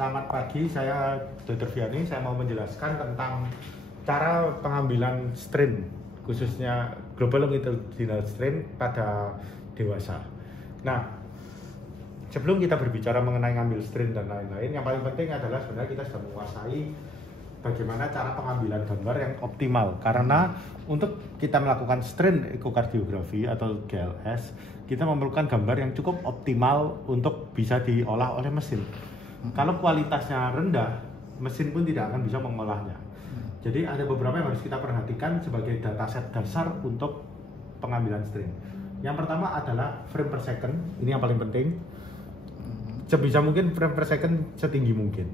Selamat pagi, saya Dr. Viani. Saya mau menjelaskan tentang cara pengambilan strain, khususnya global longitudinal strain pada dewasa. Nah, sebelum kita berbicara mengenai ngambil strain dan lain-lain, yang paling penting adalah sebenarnya kita sudah menguasai bagaimana cara pengambilan gambar yang optimal. Karena untuk kita melakukan strain ekokardiografi atau GLS, kita memerlukan gambar yang cukup optimal untuk bisa diolah oleh mesin. Kalau kualitasnya rendah, mesin pun tidak akan bisa mengolahnya. Jadi ada beberapa yang harus kita perhatikan sebagai dataset dasar untuk pengambilan strain. Yang pertama adalah frame per second, ini yang paling penting. Sebisa mungkin frame per second setinggi mungkin,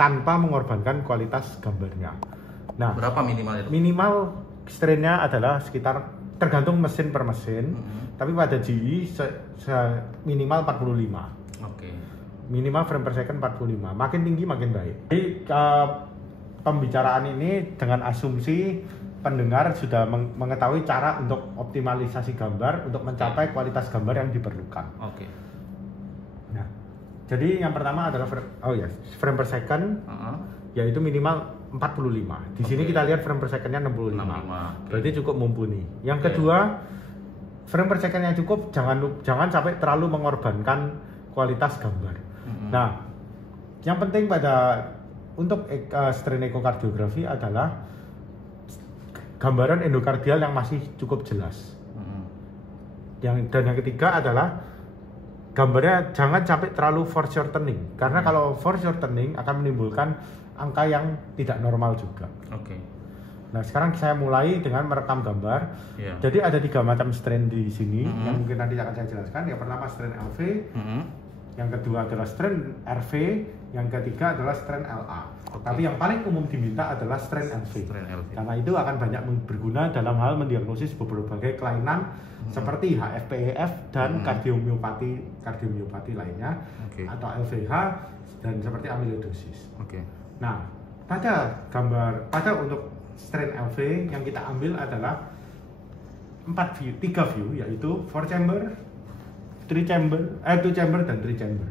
tanpa mengorbankan kualitas gambarnya. Nah, berapa minimal itu? Minimal strainnya adalah sekitar, tergantung mesin per mesin, tapi pada GE minimal 45. Oke. Minimal frame per second 45, makin tinggi makin baik. Jadi pembicaraan ini dengan asumsi pendengar sudah mengetahui cara untuk optimalisasi gambar untuk mencapai kualitas gambar yang diperlukan. Oke. Nah, jadi yang pertama adalah frame per second, yaitu minimal 45. Di sini kita lihat frame per secondnya 65. Berarti cukup mumpuni. Yang kedua, frame per secondnya cukup, jangan sampai terlalu mengorbankan kualitas gambar. Nah, yang penting untuk strain ekokardiografi adalah gambaran endokardial yang masih cukup jelas. Dan yang ketiga adalah gambarnya jangan sampai terlalu foreshortening, karena kalau foreshortening akan menimbulkan angka yang tidak normal juga. Oke. Nah, sekarang saya mulai dengan merekam gambar. Jadi ada 3 macam strain di sini yang mungkin nanti akan saya jelaskan. Yang pertama strain LV, yang kedua adalah strain RV, yang ketiga adalah strain LA. Tapi yang paling umum diminta adalah strain LV. Karena itu akan banyak berguna dalam hal mendiagnosis berbagai kelainan seperti HFpEF dan kardiomiopati lainnya, atau LVH dan seperti amyloidosis. Nah, pada untuk strain LV yang kita ambil adalah 3 view, yaitu 4 chamber, 2 chamber dan 3 chamber.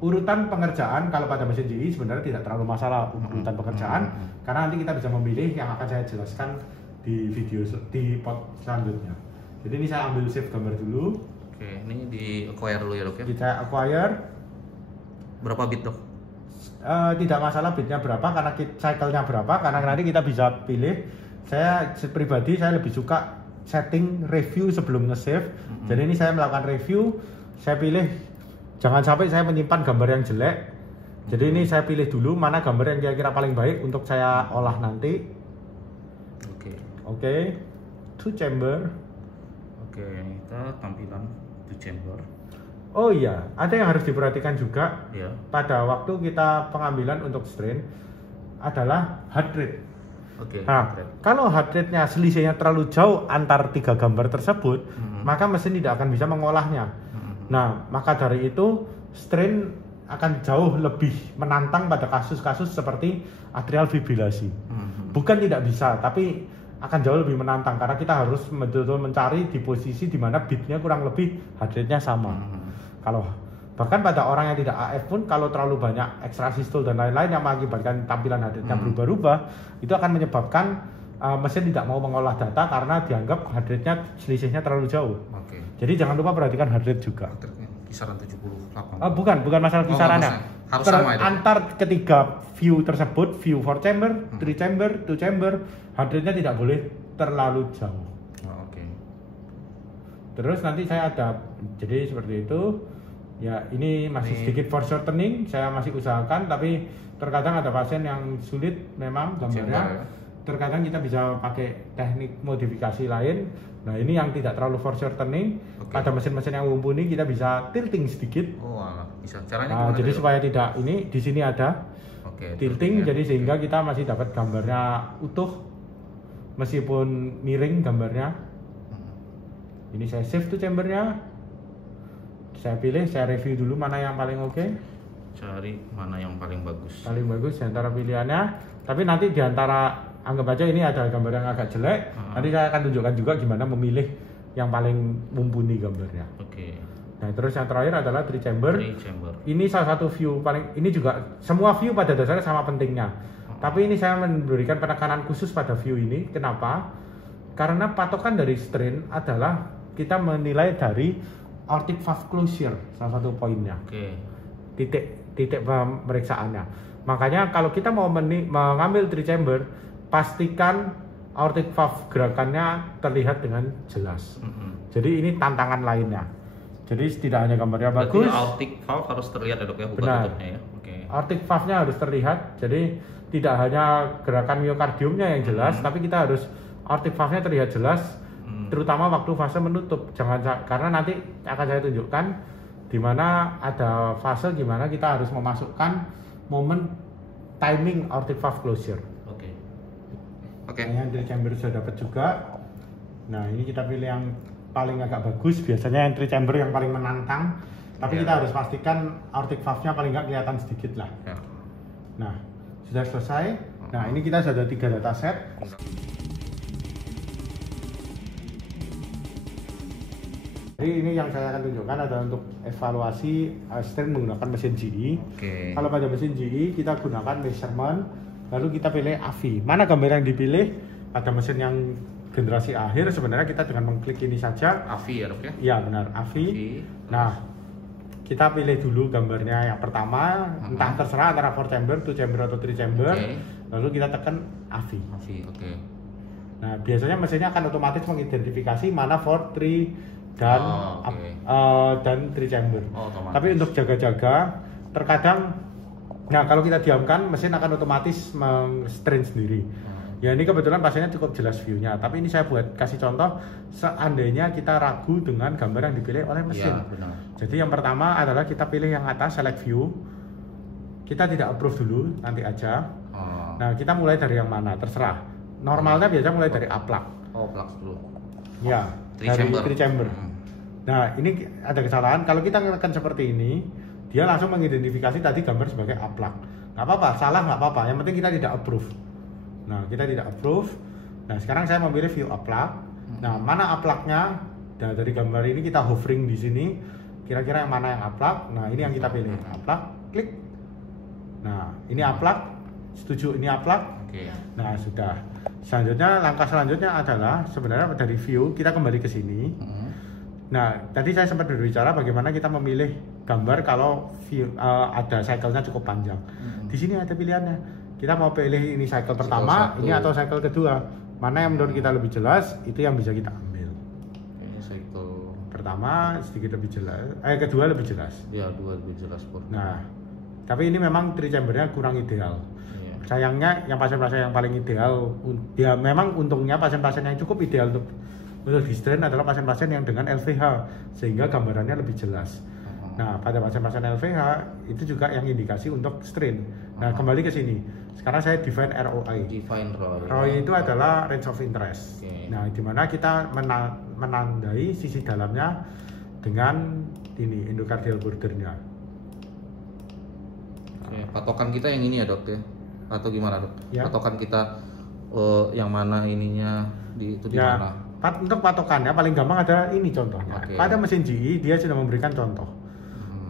Urutan pengerjaan kalau pada mesin GE sebenarnya tidak terlalu masalah urutan pengerjaan, karena nanti kita bisa memilih yang akan saya jelaskan di video di pot selanjutnya. Jadi ini saya ambil save gambar dulu. Oke, ini di acquire dulu ya dok ya? Kita acquire. Berapa bit dok? Tidak masalah bitnya berapa, karena cycle-nya berapa, karena nanti kita bisa pilih. Saya pribadi lebih suka setting review sebelum nge-save. Jadi ini saya melakukan review, saya pilih jangan sampai saya menyimpan gambar yang jelek. Jadi ini saya pilih dulu mana gambar yang kira-kira paling baik untuk saya olah nanti. Oke. 2 chamber. Oke, kita tampilan 2 chamber. Oh iya, ada yang harus diperhatikan juga pada waktu kita pengambilan untuk strain adalah heart rate. Nah, kalau heart rate-nya selisihnya terlalu jauh antar 3 gambar tersebut, maka mesin tidak akan bisa mengolahnya. Nah, maka dari itu strain akan jauh lebih menantang pada kasus-kasus seperti atrial fibrilasi. Bukan tidak bisa, tapi akan jauh lebih menantang karena kita harus betul-betul mencari di posisi di mana bitnya kurang lebih heart rate-nya sama. Kalau bahkan pada orang yang tidak AF pun, kalau terlalu banyak ekstrasistul dan lain-lain yang mengakibatkan tampilan heart rate-nya berubah-ubah, itu akan menyebabkan mesin tidak mau mengolah data karena dianggap heart rate-nya selisihnya terlalu jauh. Jadi jangan lupa perhatikan heart rate juga. Kisaran 78. Bukan masalah kisarannya. Harus sama itu. Antar ketiga view tersebut, view 4 chamber, 3 chamber, 2 chamber, heart rate-nya tidak boleh terlalu jauh. Terus nanti saya ada, jadi seperti itu. Ya, ini masih sedikit foreshortening, saya masih usahakan, tapi terkadang ada pasien yang sulit memang gambarnya. Terkadang kita bisa pakai teknik modifikasi lain. Nah, ini yang tidak terlalu foreshortening. Pada mesin-mesin yang mumpuni kita bisa tilting sedikit. Bisa. Caranya jadi supaya tidak, ini di sini ada tilting, jadi sehingga kita masih dapat gambarnya utuh meskipun miring gambarnya. Ini saya save to chambernya. Saya pilih, saya review dulu mana yang paling oke. Cari mana yang paling bagus. Paling bagus di antara pilihannya. Tapi nanti di antara, anggap aja ini ada gambar yang agak jelek. Nanti saya akan tunjukkan juga gimana memilih yang paling mumpuni gambarnya. Nah, terus yang terakhir adalah 3 chamber. Ini salah satu view paling, ini juga semua view pada dasarnya sama pentingnya. Tapi ini saya memberikan penekanan khusus pada view ini. Kenapa? Karena patokan dari strain adalah kita menilai dari Arctic valve closure, salah satu poinnya. Titik pemeriksaannya. Makanya kalau kita mau mengambil 3 chamber, pastikan aortic valve gerakannya terlihat dengan jelas. Jadi ini tantangan lainnya. Jadi tidak hanya gambarnya bagus. Aortic valve harus terlihat ya dok ya, buka tutupnya ya. Aortic valve-nya harus terlihat. Jadi tidak hanya gerakan miokardiumnya yang jelas, tapi kita harus aortic valve-nya terlihat jelas, terutama waktu fase menutup. Karena nanti akan saya tunjukkan di mana ada fase gimana kita harus memasukkan momen timing aortic valve closure. Yang 3 chamber sudah dapat juga. Nah, ini kita pilih yang paling agak bagus. Biasanya yang 3 chamber yang paling menantang. Tapi kita harus pastikan aortic valve-nya paling nggak kelihatan sedikit lah. Nah, sudah selesai. Nah, ini kita sudah ada 3 dataset. Jadi ini yang saya akan tunjukkan adalah untuk evaluasi strain menggunakan mesin GE. Kalau pada mesin GE kita gunakan measurement, lalu kita pilih AVI. Mana gambar yang dipilih? Pada mesin yang generasi akhir sebenarnya kita dengan mengklik ini saja. AVI ya dok ya? Iya benar, AVI. Nah, kita pilih dulu gambarnya yang pertama, entah terserah antara 4 chamber, 2 chamber atau 3 chamber. Lalu kita tekan AVI. Nah, biasanya mesinnya akan otomatis mengidentifikasi mana 4, 3 dan 3 chamber. Tapi untuk jaga-jaga, terkadang kalau kita diamkan, mesin akan otomatis strain sendiri. Ya ini kebetulan pasiennya cukup jelas view-nya. Tapi ini saya buat kasih contoh, seandainya kita ragu dengan gambar yang dipilih oleh mesin. Jadi yang pertama adalah kita pilih yang atas, select view. Kita tidak approve dulu, nanti aja. Nah kita mulai dari yang mana, terserah. Normalnya biasanya mulai dari A-plug. Plug dulu. Ya, dari 3 chamber. Nah ini ada kesalahan, kalau kita menekan seperti ini, dia langsung mengidentifikasi tadi gambar sebagai A-plug. Nggak apa-apa, salah nggak apa-apa, yang penting kita tidak approve. Nah kita tidak approve. Nah sekarang saya memilih view A-plug. Nah mana A-plugnya? Nah, dari gambar ini kita hovering di sini, kira-kira yang mana yang A-plug. Nah ini yang kita pilih, A-plug, klik. Nah ini A-plug, setuju ini A-plug. Nah sudah. Selanjutnya, langkah selanjutnya adalah sebenarnya dari view kita kembali ke sini. Nah tadi saya sempat berbicara bagaimana kita memilih gambar kalau view, ada cycle-nya cukup panjang. Di sini ada pilihannya. Kita mau pilih ini cycle pertama, ini atau cycle kedua. Mana yang menurut kita lebih jelas, itu yang bisa kita ambil. Ini cycle pertama sedikit lebih jelas, kedua lebih jelas. Ya, dua lebih jelas pun. Nah, tapi ini memang 3 chambernya kurang ideal. Sayangnya yang pasien-pasien yang paling ideal, ya memang untungnya pasien-pasien yang cukup ideal untuk di strain adalah pasien-pasien yang dengan LVH sehingga gambarannya lebih jelas. Nah, pada pasien-pasien LVH itu juga yang indikasi untuk strain. Nah, kembali ke sini. Sekarang saya define ROI. ROI itu adalah range of interest. Nah, di mana kita menandai sisi dalamnya dengan ini endocardial bordernya. Patokan kita yang ini ya dok ya? Atau gimana dok? Patokan kita yang mana ininya di mana? Untuk patokannya paling gampang ada ini contohnya. Pada mesin GE dia sudah memberikan contoh.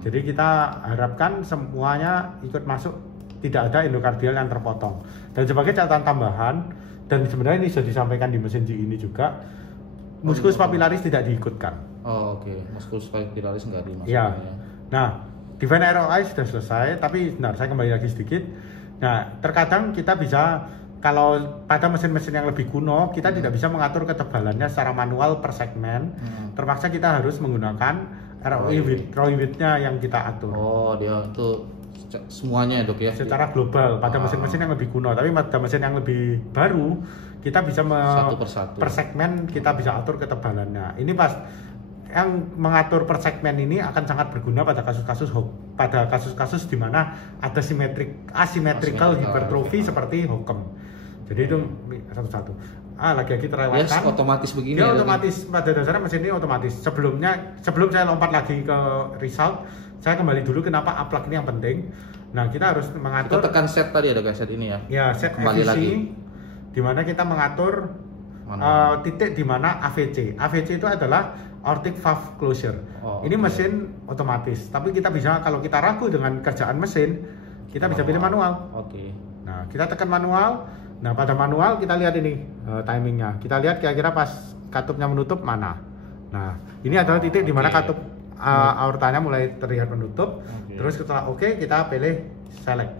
Jadi kita harapkan semuanya ikut masuk, tidak ada endokardial yang terpotong. Dan sebagai catatan tambahan, dan sebenarnya ini sudah disampaikan di mesin GE ini juga, musculus papillaris tidak diikutkan. Musculus papillaris nggak dimasukkan ya. Nah, define ROI sudah selesai, tapi benar saya kembali lagi sedikit. Nah, terkadang kita bisa, kalau pada mesin-mesin yang lebih kuno, kita tidak bisa mengatur ketebalannya secara manual per segmen. Terpaksa kita harus menggunakan ROI width-nya yang kita atur. Dia itu semuanya dok ya? Secara global, pada mesin-mesin yang lebih kuno. Tapi pada mesin yang lebih baru, kita bisa satu persatu. Per segmen kita bisa atur ketebalannya. Ini pas yang mengatur per segmen ini akan sangat berguna pada kasus-kasus di mana ada asymmetrical hypertrophy seperti Hockham. Jadi itu satu-satu. Lagi terlewatkan. Otomatis begini. Dia otomatis pada dasarnya mesin ini otomatis. Sebelum saya lompat lagi ke result, saya kembali dulu kenapa A-plug ini yang penting. Nah, kita harus mengatur. Kita tekan set tadi ada set ini ya. Ya, set kembali lagi. Di mana kita mengatur titik di mana AVC. AVC itu adalah aortic valve closure. Ini mesin otomatis, tapi kita bisa, kalau kita ragu dengan kerjaan mesin, kita bisa pilih manual. Nah, kita tekan manual. Nah, pada manual kita lihat ini timingnya. Kita lihat kira-kira pas katupnya menutup mana. Nah, ini adalah titik di mana katup aortanya mulai terlihat menutup. Terus setelah kita pilih select.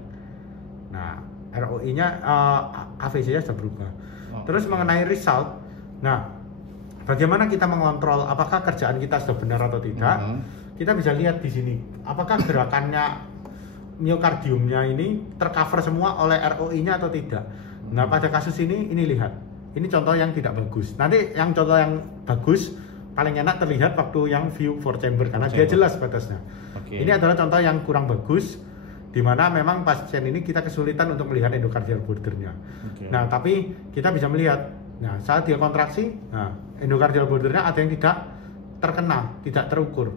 Nah, ROI-nya AVC-nya sudah berubah. Terus mengenai result. Nah, bagaimana kita mengontrol apakah kerjaan kita sudah benar atau tidak? Kita bisa lihat di sini, apakah gerakannya miokardiumnya ini tercover semua oleh ROI-nya atau tidak. Nah, pada kasus ini lihat, ini contoh yang tidak bagus. Nanti yang contoh yang bagus paling enak terlihat waktu yang view for chamber karena dia jelas batasnya. Ini adalah contoh yang kurang bagus, di mana memang pasien ini kita kesulitan untuk melihat endocardial bordernya. Nah, tapi kita bisa melihat, nah saat dia kontraksi, nah endocardial bordernya ada yang tidak terkena, tidak terukur.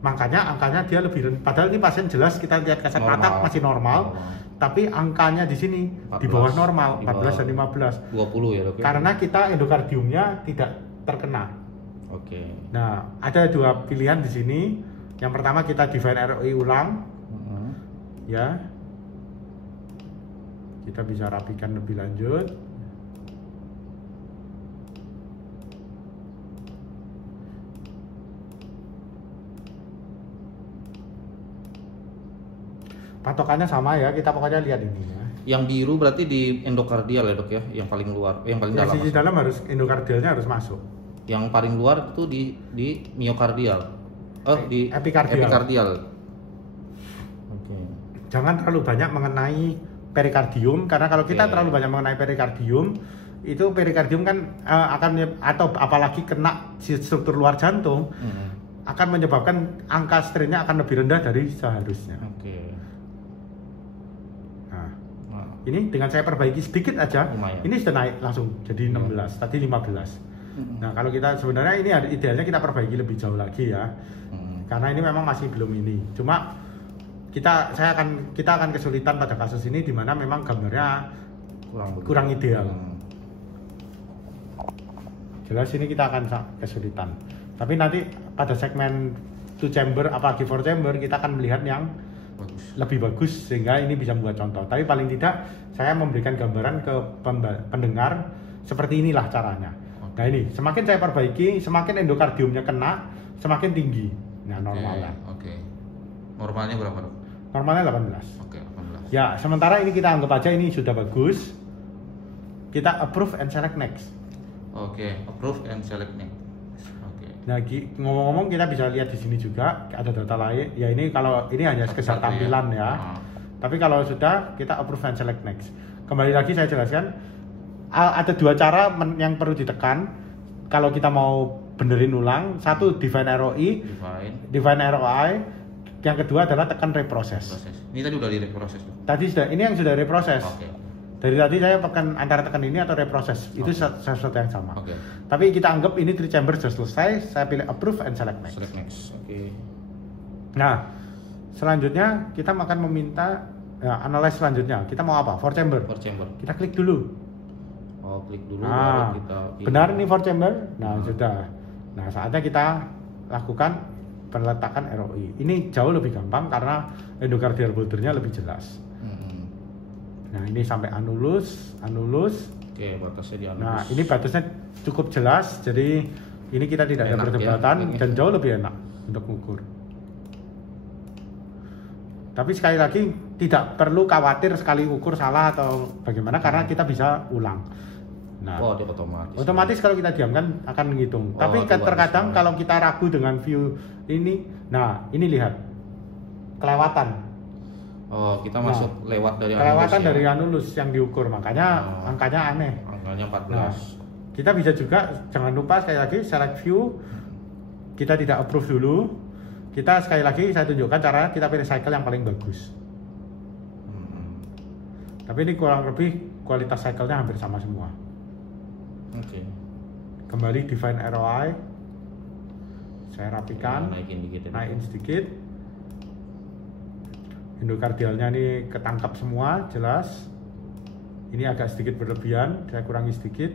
Makanya angkanya dia lebih rendah. Padahal ini pasien jelas kita lihat kasat mata masih normal, tapi angkanya di sini 14, di bawah normal, 14 dan 15. 20 ya, Dok. Karena kita endokardiumnya tidak terkena. Nah, ada dua pilihan di sini. Yang pertama kita define ROI ulang. Ya. Kita bisa rapikan lebih lanjut. Patokannya sama ya, kita pokoknya lihat ini ya. Yang biru berarti di endokardial ya, Dok ya, yang paling luar, yang paling dalam. Sisi dalam harus endokardialnya harus masuk. Yang paling luar itu di miokardial. Di epikardial. Jangan terlalu banyak mengenai perikardium, karena kalau kita terlalu banyak mengenai perikardium, itu perikardium kan akan, atau apalagi kena struktur luar jantung, akan menyebabkan angka strainnya akan lebih rendah dari seharusnya. Ini dengan saya perbaiki sedikit aja, ini sudah naik langsung jadi 16, tadi 15. Nah, kalau kita sebenarnya ini idealnya kita perbaiki lebih jauh lagi ya, karena ini memang masih belum ini. Cuma kita akan kesulitan pada kasus ini di mana memang gambarnya kurang ideal. Jelas ini kita akan kesulitan. Tapi nanti pada segmen 2 chamber apalagi 4 chamber kita akan melihat yang lebih bagus sehingga ini bisa membuat contoh. Tapi paling tidak saya memberikan gambaran ke pendengar seperti inilah caranya. Nah, ini semakin saya perbaiki, semakin endokardiumnya kena, semakin tinggi. Nah, normalnya. Normalnya berapa, Dok? Normalnya 18. 18. Ya, sementara ini kita anggap aja ini sudah bagus. Kita approve and select next. Approve and select next. Nah, ngomong-ngomong kita bisa lihat di sini juga ada data lain. Ya, ini kalau ini hanya sekedar tampilan ya. Tapi kalau sudah kita approve and select next. Kembali lagi saya jelaskan, ada dua cara yang perlu ditekan kalau kita mau benerin ulang. Satu, define ROI. Define ROI. Yang kedua adalah tekan reproses. Ini tadi udah di reproses. Tadi sudah, ini yang sudah reproses. Dari tadi saya antara tekan ini atau reproses, itu sesuatu yang sama. Tapi kita anggap ini 3 chamber sudah selesai, saya pilih approve and select next. Nah, selanjutnya kita akan meminta analyze selanjutnya. Kita mau apa? 4 chamber. Kita klik dulu. Klik dulu. Nah, kita benar ini 4 chamber. Nah, sudah. Nah, saatnya kita lakukan penletakan ROI. Ini jauh lebih gampang karena endocardial bordernya lebih jelas. Nah, ini sampai anulus. Batasnya di anulus. Nah, ini batasnya cukup jelas, jadi ini kita tidak ada perdebatan dan jauh lebih enak untuk mengukur. Tapi sekali lagi tidak perlu khawatir sekali ukur salah atau bagaimana karena kita bisa ulang. Nah, dia otomatis kalau kita diamkan akan menghitung. Tapi terkadang kalau kita ragu dengan view ini, nah ini lihat kelewatan. Kita masuk lewat dari anulus. Kelewatan dari anulus yang diukur, makanya angkanya aneh. Angkanya 14. Nah, kita bisa juga jangan lupa sekali lagi select view. Kita tidak approve dulu. Kita sekali lagi saya tunjukkan cara kita pilih cycle yang paling bagus. Tapi ini kurang lebih kualitas cycle-nya hampir sama semua. Kembali define ROI. Saya rapikan. Naikin sedikit. Endokardialnya ini ketangkap semua, jelas. Ini agak sedikit berlebihan, saya kurangi sedikit.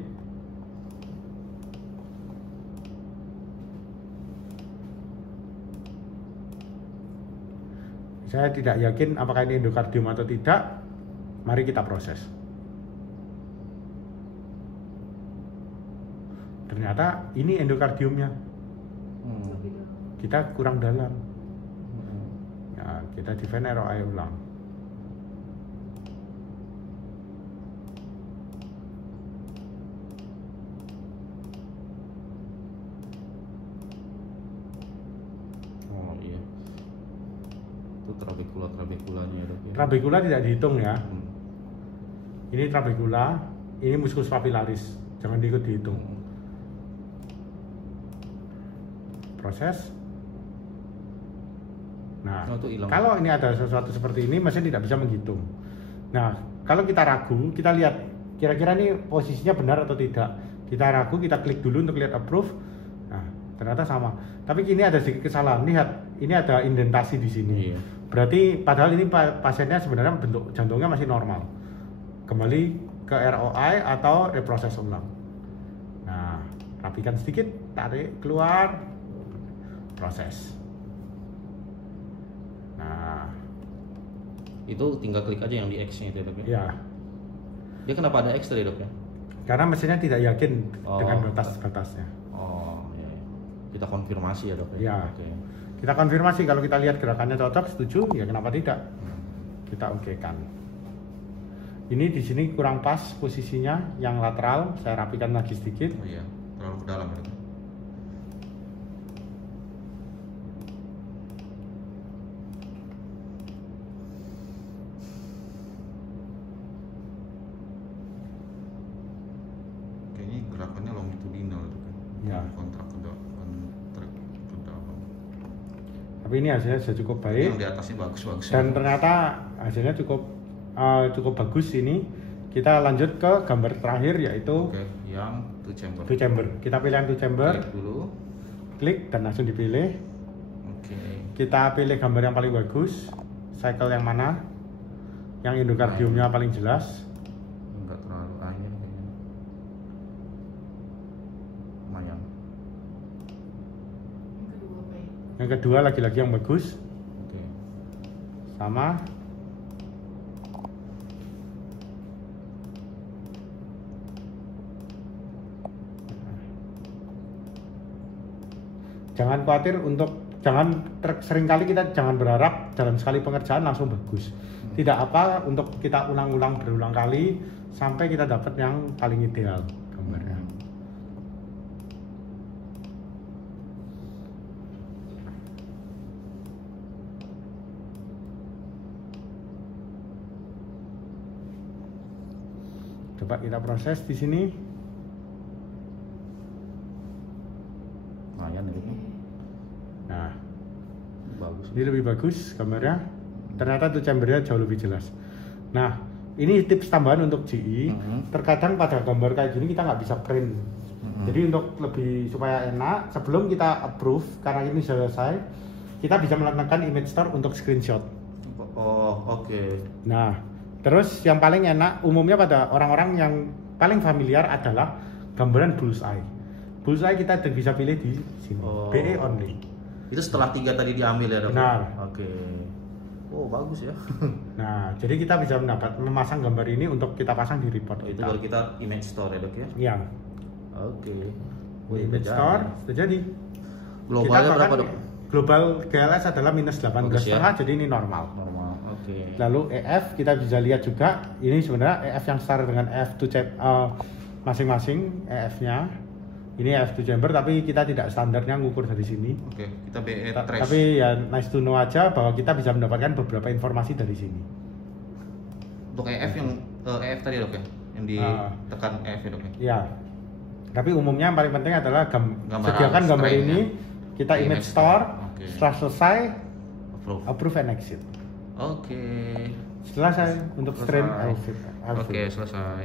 Saya tidak yakin apakah ini endokardium atau tidak. Mari kita proses. Ternyata ini endokardiumnya. Kita kurang dalam. Ya, kita define ROI ulang. Oh iya. Itu trabekulanya ya, Dok ya. Trabekula tidak dihitung ya. Ini trabekula, ini muskus papillaris. Jangan diikut dihitung. Proses. Nah, kalau ini ada sesuatu seperti ini, mesin tidak bisa menghitung. Nah, kalau kita ragu, kita lihat kira-kira ini posisinya benar atau tidak. Kita ragu, kita klik dulu untuk lihat approve. Nah, ternyata sama. Tapi ini ada sedikit kesalahan. Lihat, ini ada indentasi di sini. Iya. Berarti padahal ini pasiennya sebenarnya bentuk jantungnya masih normal. Kembali ke ROI atau reproses ulang. Nah, rapikan sedikit, tarik keluar, proses. Nah, itu tinggal klik aja yang di X-nya itu ya, Dok ya? Ya. Dia kenapa ada X tadi, Dok ya? Karena mesinnya tidak yakin dengan batas-batasnya. Oh, iya. Kita konfirmasi ya, Dok ya? Ya. Oke. Kita konfirmasi kalau kita lihat gerakannya cocok, setuju, ya kenapa tidak? Kita okekan. Ini di sini kurang pas posisinya, yang lateral saya rapikan lagi sedikit. Oh iya, terlalu ke dalam ya. Kayaknya gerakannya longitudinal kan. Ya. Kontrak ke dalam. Tapi ini hasilnya sudah cukup baik. Yang di atasnya bagus-bagus. Dan ternyata hasilnya cukup bagus ini. Kita lanjut ke gambar terakhir yaitu yang two chamber. Kita pilih yang two chamber. Klik dulu. Klik dan langsung dipilih. Kita pilih gambar yang paling bagus. Cycle yang mana? Yang endokardiumnya paling jelas. Enggak terlalu air kayaknya. Lumayan. Yang kedua lagi-lagi yang bagus. Sama. Jangan khawatir seringkali kita jangan berharap dalam sekali pengerjaan langsung bagus. Tidak apa untuk kita ulang-ulang berulang kali sampai kita dapat yang paling ideal gambarnya. Coba kita proses di sini. Lumayan ini. Nah, bagus. Ini lebih bagus gambarnya. Ternyata tuh chambernya jauh lebih jelas. Nah, ini tips tambahan untuk GE. Terkadang pada gambar kayak gini kita nggak bisa print. Jadi untuk lebih supaya enak, sebelum kita approve karena ini sudah selesai, kita bisa meletakkan image store untuk screenshot. Oh, oke. Nah, terus yang paling enak umumnya pada orang-orang yang paling familiar adalah gambaran bullseye. Bullseye kita bisa pilih di sini. BE only. Itu setelah 3 tadi diambil ya, Dok? Benar. Oke. Oh, bagus ya. Nah, jadi kita bisa memasang gambar ini untuk kita pasang di report. Itu kalau kita image store ya, Dok ya? Iya. Oke. Image store sudah jadi. Globalnya berapa, Dok? Global GLS adalah -18,5 ya? Jadi ini normal. Oke. Lalu EF kita bisa lihat juga. Ini sebenarnya EF yang setara dengan EF2 masing-masing EF-nya. Ini EF2 chamber tapi kita tidak standarnya ngukur dari sini. Oke, kita BE trace. Tapi ya nice to know aja bahwa kita bisa mendapatkan beberapa informasi dari sini. Untuk EF yang EF tadi, Dok ya? Yang ditekan EF ya, Dok ya? Iya. Tapi umumnya yang paling penting adalah sediakan gambar ini, kita image store, setelah selesai approve and exit. Oke. Selesai untuk strain. Oke, selesai.